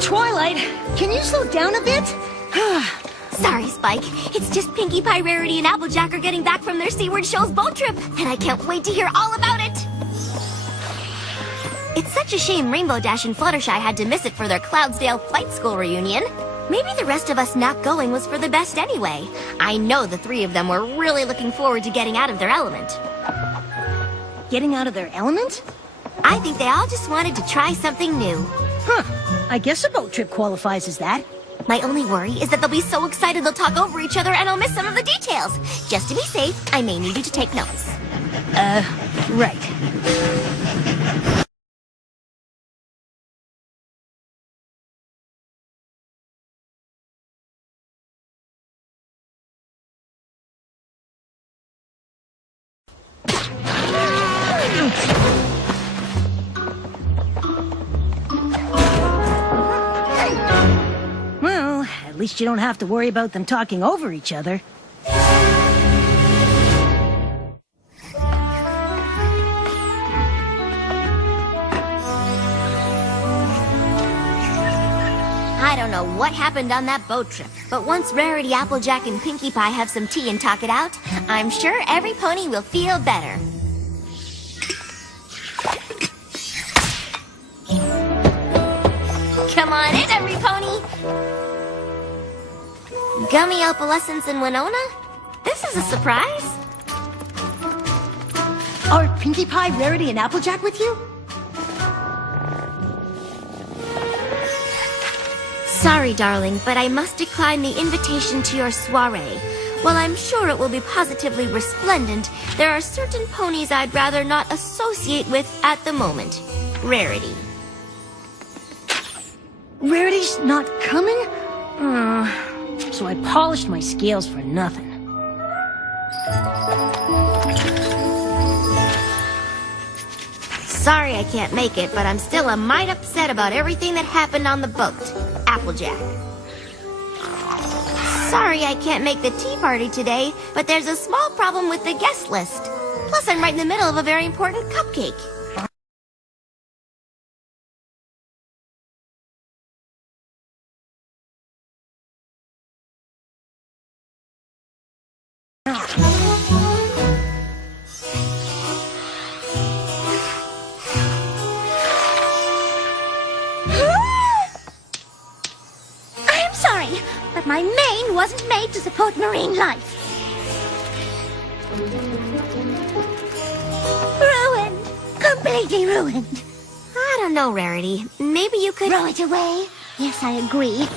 Twilight, can you slow down a bit? Sorry, Spike. It's just Pinkie Pie, Rarity, and Applejack are getting back from their Seaward Show's boat trip, and I can't wait to hear all about it. It's such a shame Rainbow Dash and Fluttershy had to miss it for their Cloudsdale Flight School reunion. Maybe the rest of us not going was for the best anyway. I know the three of them were really looking forward to getting out of their element. Getting out of their element? I think they all just wanted to try something new. Huh. I guess a boat trip qualifies as that. My only worry is that they'll be so excited they'll talk over each other and I'll miss some of the details. Just to be safe, I may need you to take notes. Right. Well, at least you don't have to worry about them talking over each other. I don't know what happened on that boat trip, but once Rarity, Applejack, and Pinkie Pie have some tea and talk it out, I'm sure every pony will feel better. Come on in, every pony! Gummy Opalescence and Winona? This is a surprise. Are Pinkie Pie, Rarity, and Applejack with you? Sorry, darling, but I must decline the invitation to your soiree. While I'm sure it will be positively resplendent, there are certain ponies I'd rather not associate with at the moment. Rarity. Rarity's not coming? So I polished my scales for nothing. Sorry I can't make it, but I'm still a mite upset about everything that happened on the boat. Applejack. Sorry I can't make the tea party today, but there's a small problem with the guest list. Plus, I'm right in the middle of a very important cupcake. But my mane wasn't made to support marine life. Ruined. Completely ruined. I don't know, Rarity. Maybe you could... Throw it away? Yes, I agree.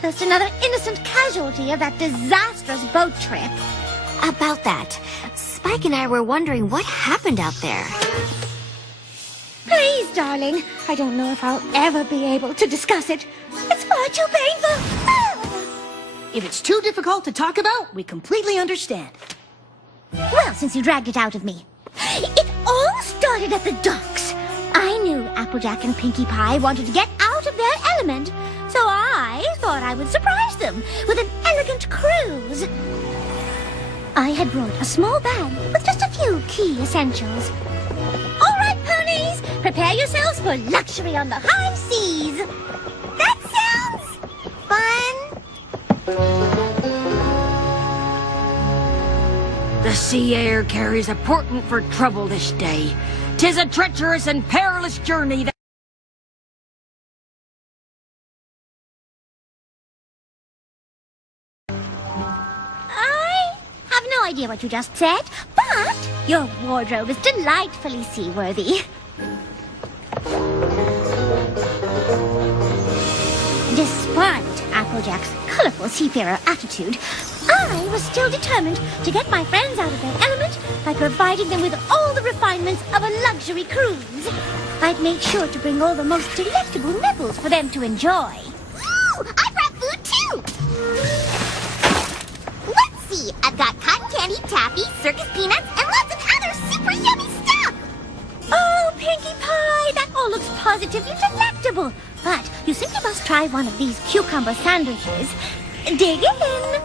Just another innocent casualty of that disastrous boat trip. About that, Spike and I were wondering what happened out there. Please, darling. I don't know if I'll ever be able to discuss it. It's far too painful. If it's too difficult to talk about, we completely understand. Well, since you dragged it out of me. It all started at the docks. I knew Applejack and Pinkie Pie wanted to get out of their element, so I thought I would surprise them with an elegant cruise. I had brought a small bag with just a few key essentials. All right, ponies, prepare yourselves for luxury on the high seas. That sounds fun. The sea air carries a portent for trouble this day. 'Tis a treacherous and perilous journey that... I have no idea what you just said, but your wardrobe is delightfully seaworthy. Despite Applejack's colorful seafarer attitude, I was still determined to get my friends out of their element by providing them with all the refinements of a luxury cruise. I'd made sure to bring all the most delectable nibbles for them to enjoy. Ooh, I brought food too! Let's see, I've got cotton candy, taffy, circus peanuts, and lots of other super yummy stuff! Oh, Pinkie Pie, that all looks positively delectable. But you simply must try one of these cucumber sandwiches. Dig in.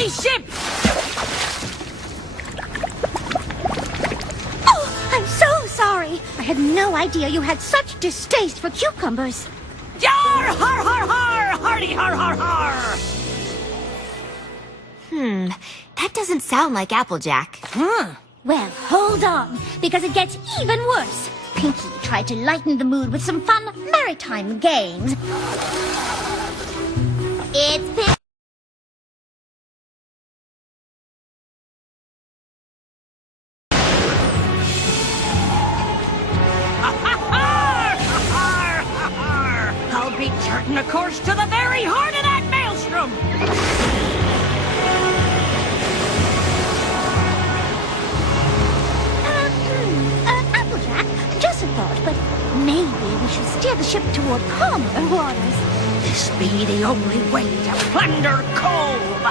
me ship! Oh, I'm so sorry. I had no idea you had such distaste for cucumbers. Yar! Har har har! Hardy har har har! That doesn't sound like Applejack. Well, hold on, because it gets even worse. Pinky tried to lighten the mood with some fun maritime games. It's Pinky. I'll be charting a course to the very heart of that maelstrom! Applejack, just a thought, but maybe we should steer the ship toward calmer waters. This be the only way to plunder Cove!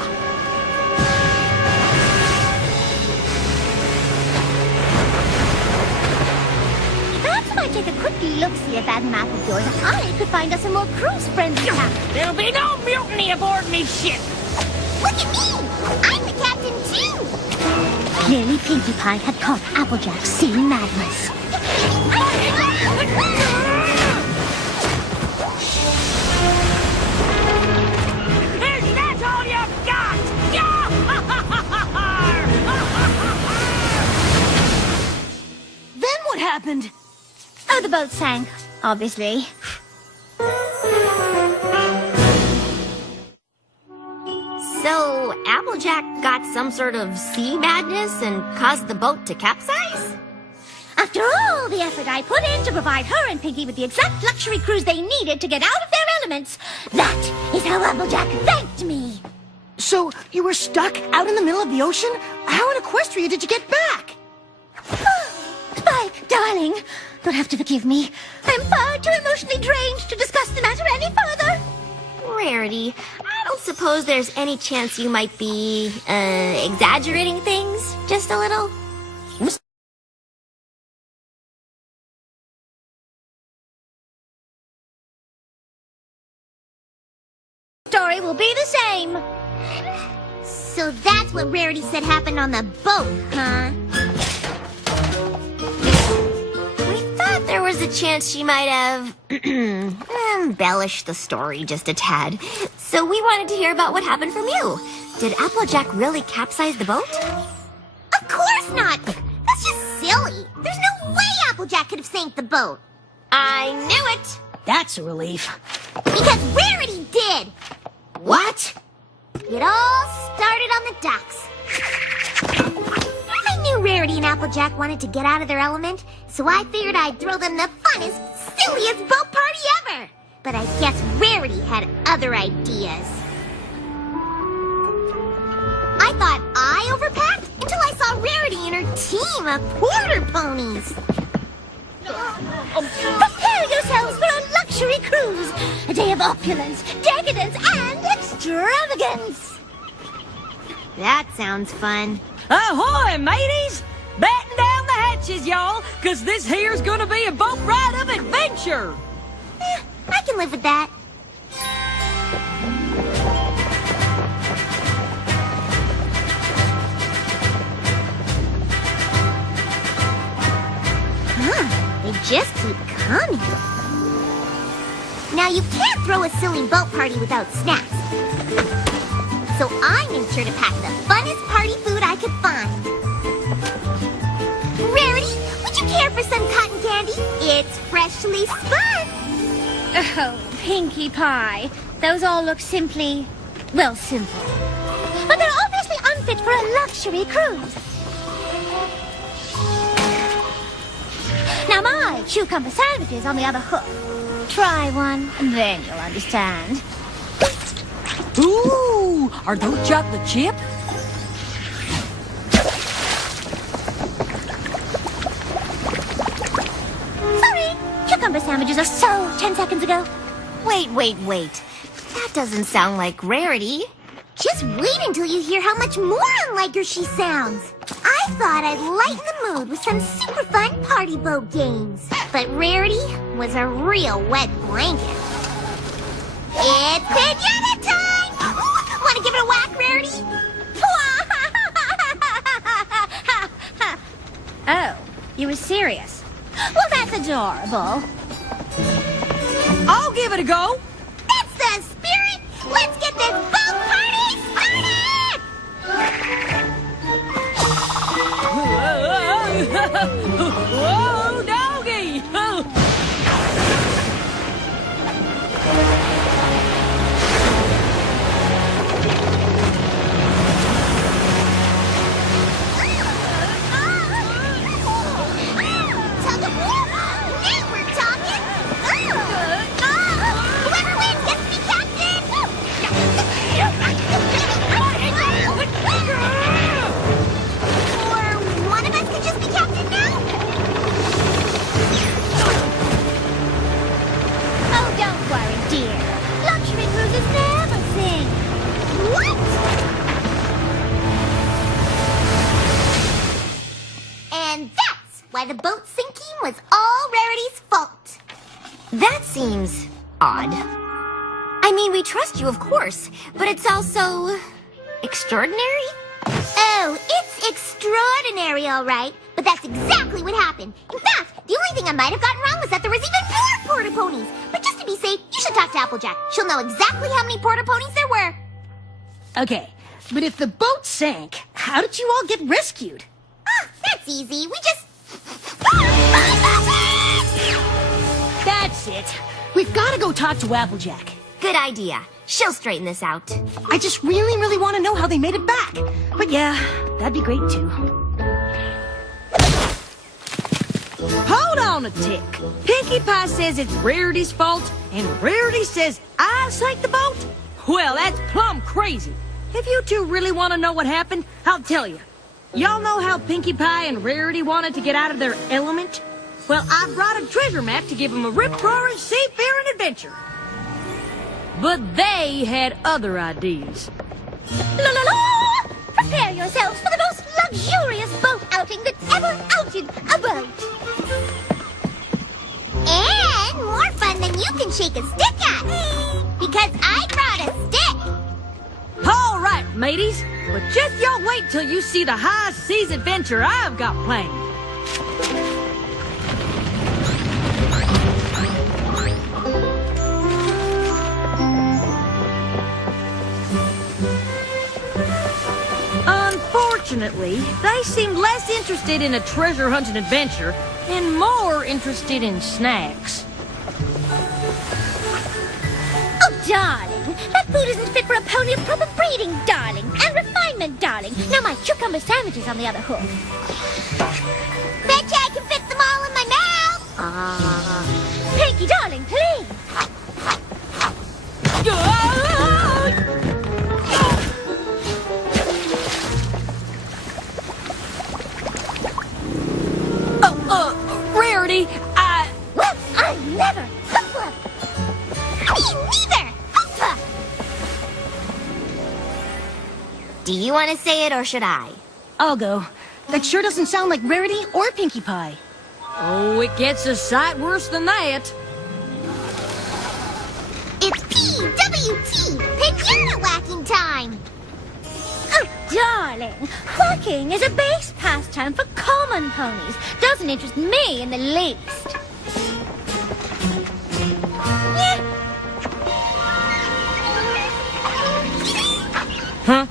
Perhaps if I take a quick look-see at that map of yours, I could find us a more cruise-friendly captain. There'll be no mutiny aboard me ship! Look at me! I'm the captain, too! Clearly Pinkie Pie had caught Applejack's sea madness. Is that all you've got? Then what happened? Oh, the boat sank, obviously. So, Applejack got some sort of sea madness and caused the boat to capsize? After all the effort I put in to provide her and Pinkie with the exact luxury cruise they needed to get out of their elements, that is how Applejack thanked me. So, you were stuck out in the middle of the ocean? How in Equestria did you get back? Spike, darling, you'll have to forgive me. I'm far too emotionally drained to discuss the matter any further. Rarity, I don't suppose there's any chance you might be, exaggerating things just a little? Story will be the same. So that's what Rarity said happened on the boat, huh? We thought there was a chance she might have embellished the story just a tad. So we wanted to hear about what happened from you. Did Applejack really capsize the boat? Of course not! That's just silly. There's no way Applejack could have sank the boat. I knew it! That's a relief. Because Rarity did! What? It all started on the docks. I knew Rarity and Applejack wanted to get out of their element, so I figured I'd throw them the funnest, silliest boat party ever. But I guess Rarity had other ideas. I thought I overpacked until I saw Rarity and her team of quarter ponies. Prepare yourselves for a luxury cruise. A day of opulence, decadence, and extravagance. That sounds fun. Ahoy, mateys! Batten down the hatches, y'all, 'cause this here's gonna be a boat ride of adventure! I can live with that. They just keep coming. Now, you can't throw a silly boat party without snacks. So I made sure to pack the funnest party food I could find. Rarity, would you care for some cotton candy? It's freshly spun. Oh, Pinkie Pie. Those all look simply, well, simple. But they're obviously unfit for a luxury cruise. Now my cucumber sandwiches on the other hook. Try one, and then you'll understand. Ooh, are those chocolate chip? Sorry, cucumber sandwiches are so 10 seconds ago. Wait. That doesn't sound like Rarity. Just wait until you hear how much more unlike her she sounds. I thought I'd lighten the mood with some super fun party boat games. But Rarity was a real wet blanket. It's pinata time! Want to give it a whack, Rarity? was serious. Well, that's adorable. I'll give it a go. That's the spirit! Let's get this boat party started! Whoa, doggy! Tug of war! Now we're talking! Whoever wins gets to be captain! Or one of us could just be captain now? Oh, don't worry, dear. Luxury cruises never sing. What? And that's why the boat sinking was all Rarity's fault. That seems odd. I mean, we trust you, of course, but it's also extraordinary? Oh, it's extraordinary, all right. But that's exactly what happened. In fact, the only thing I might have gotten wrong was that there was even more porta ponies. But just to be safe, you should talk to Applejack. She'll know exactly how many porta ponies there were. Okay, but if the boat sank, how did you all get rescued? Ah, that's easy. We just... That's it. We've got to go talk to Applejack. Good idea. She'll straighten this out. I just really want to know how they made it back. But yeah, that'd be great too. Hold on a tick. Pinkie Pie says it's Rarity's fault, and Rarity says I sank the boat? Well, that's plumb crazy. If you two really want to know what happened, I'll tell you. Y'all know how Pinkie Pie and Rarity wanted to get out of their element? Well, I brought a treasure map to give them a rip-roaring seafaring adventure. But they had other ideas. La la la! Prepare yourselves for the most luxurious boat outing that ever outed a boat. And more fun than you can shake a stick at. Because I brought a stick. All right, mateys. But just y'all wait till you see the high seas adventure I've got planned. Unfortunately, they seemed less interested in a treasure hunting adventure and more interested in snacks. Oh, darling, that food isn't fit for a pony of proper breeding, darling, and refinement, darling. Now my cucumber sandwich is on the other hook. Betcha I can fit them all in my mouth. Pinky, darling, please. Rarity, Well, I never. Me neither. Hoopa. Do you want to say it or should I? I'll go. That sure doesn't sound like Rarity or Pinkie Pie. Oh, it gets a sight worse than that. It's PWT, pinata whacking time. Oh, darling, whacking is a base pastime for common ponies. Doesn't interest me in the least. Huh?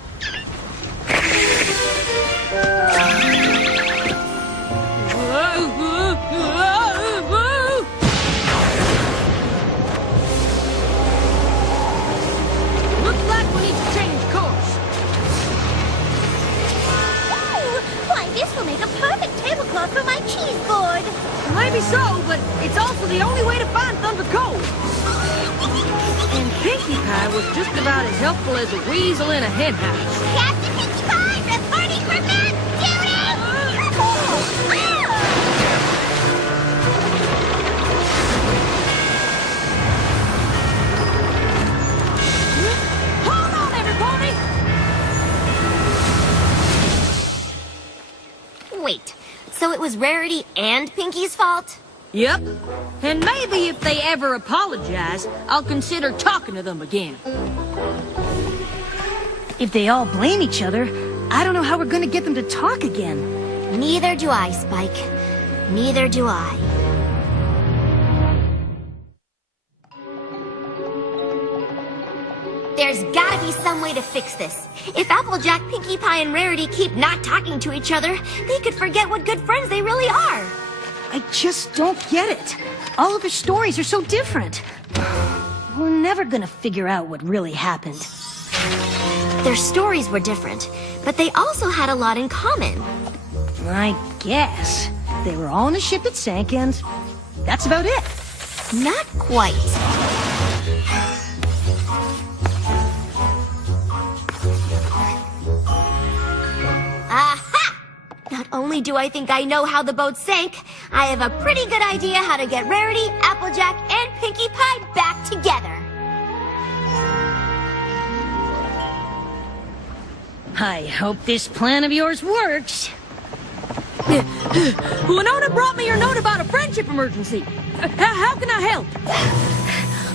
Looks like we need to change course. Ooh, why, this will make a perfect tablecloth for my cheese board. Maybe so, but it's also the only way to find Thunder Cove. And Pinkie Pie was just about as helpful as a weasel in a hen house. Captain Pinkie Pie, reporting for man duty. Hold on, everybody! Wait, so it was Rarity and Pinkie's fault? Yep. And maybe if they ever apologize, I'll consider talking to them again. If they all blame each other, I don't know how we're going to get them to talk again. Neither do I, Spike. Neither do I. There's gotta be some way to fix this. If Applejack, Pinkie Pie, and Rarity keep not talking to each other, they could forget what good friends they really are. I just don't get it. All of their stories are so different. We're never gonna figure out what really happened. Their stories were different, but they also had a lot in common. I guess. They were all on a ship that sank, and that's about it. Not quite. Aha! Not only do I think I know how the boat sank, I have a pretty good idea how to get Rarity, Applejack, and Pinkie Pie back together. I hope this plan of yours works. Winona brought me your note about a friendship emergency. How can I help?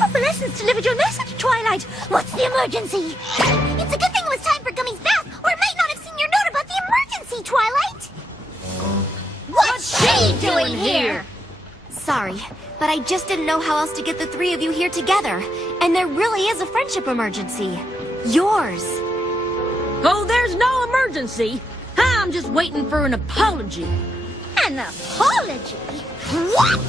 Opalescence delivered your message, Twilight. What's the emergency? It's a good thing it was time for Gummy's bath, or I might not have seen your note about the emergency, Twilight. What's she doing here? Sorry, but I just didn't know how else to get the three of you here together. And there really is a friendship emergency. Yours. Oh, there's no emergency. I'm just waiting for an apology. An apology? What?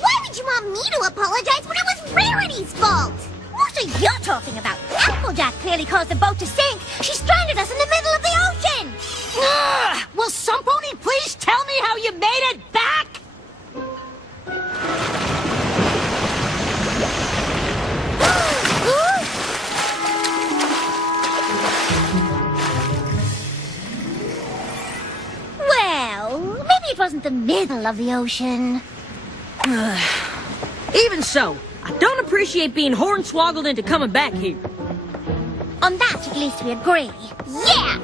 Why would you want me to apologize when it was Rarity's fault? What are you talking about? Applejack clearly caused the boat to sink. She stranded us in the middle of the ocean. Ugh! Will some pony please tell me how you made it back? Well, maybe it wasn't the middle of the ocean. Even so, I don't appreciate being hornswoggled into coming back here. On that, at least we agree. Yeah!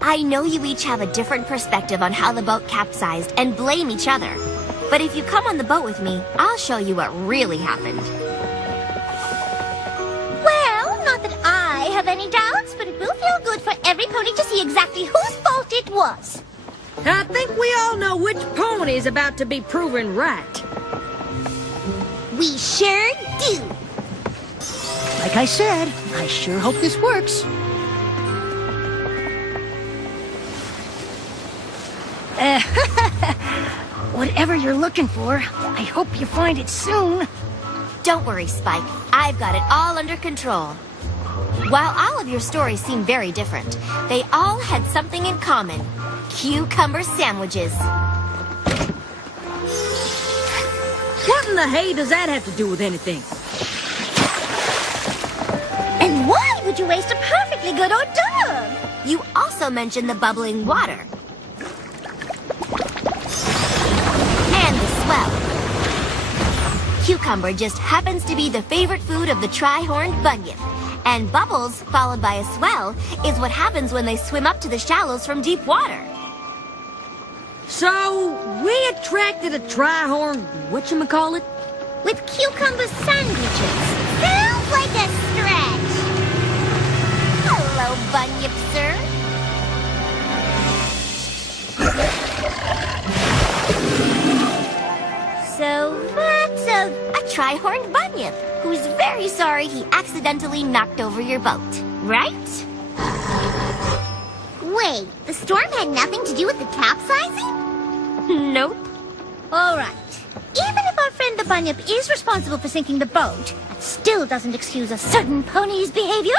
I know you each have a different perspective on how the boat capsized and blame each other. But if you come on the boat with me, I'll show you what really happened. Well, not that I have any doubts, but it will feel good for every pony to see exactly whose fault it was. I think we all know which pony is about to be proven right. We sure do. Like I said, I sure hope this works. Whatever you're looking for, I hope you find it soon. Don't worry, Spike. I've got it all under control. While all of your stories seem very different, they all had something in common. Cucumber sandwiches. What in the hay does that have to do with anything? And why would you waste a perfectly good hors d'oeuvre? You also mentioned the bubbling water. And the swell. Cucumber just happens to be the favorite food of the tri-horned bunyip. And bubbles, followed by a swell, is what happens when they swim up to the shallows from deep water. So, we attracted a tri-horn, whatchamacallit? With cucumber sandwiches. Sounds like a stretch. Hello, Bunyip, sir. So that's a tri-horned bunyip who's very sorry he accidentally knocked over your boat, right? Wait, the storm had nothing to do with the capsizing? Nope. All right. Even if our friend the Bunyip is responsible for sinking the boat, that still doesn't excuse a certain pony's behavior.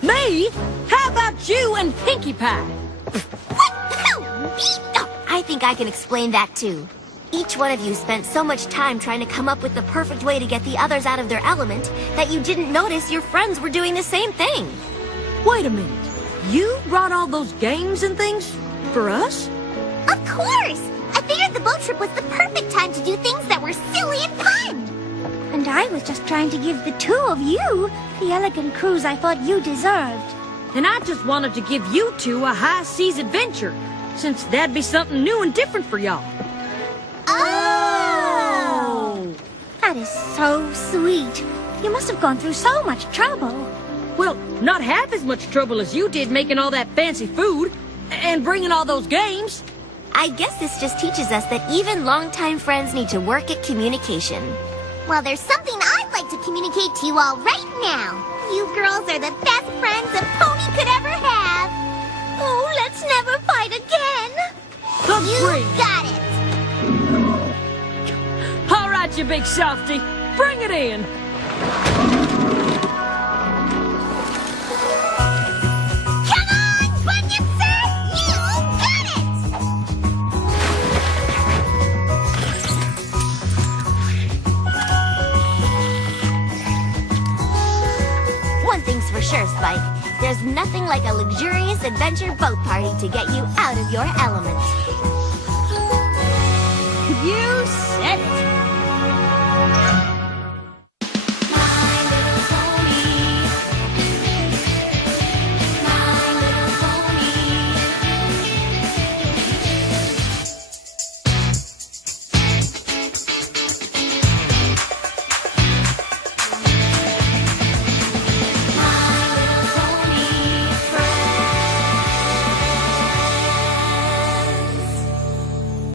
Me? How about you and Pinkie Pie? What? Who? Me? Oh, I think I can explain that too. Each one of you spent so much time trying to come up with the perfect way to get the others out of their element that you didn't notice your friends were doing the same thing. Wait a minute. You brought all those games and things for us? of course! I figured the boat trip was the perfect time to do things that were silly and fun! And I was just trying to give the two of you the elegant cruise I thought you deserved. And I just wanted to give you two a high seas adventure, since that'd be something new and different for y'all. Oh! That is so sweet. You must have gone through so much trouble. Well, not half as much trouble as you did making all that fancy food and bringing all those games. I guess this just teaches us that even longtime friends need to work at communication. Well, there's something I'd like to communicate to you all right now. You girls are the best friends a pony could ever have. Oh, let's never fight again. You got it. All right, you big softy. Bring it in. Come on, Bunyipster! You got it! One thing's for sure, Spike. There's nothing like a luxurious adventure boat party to get you out of your element. You said it.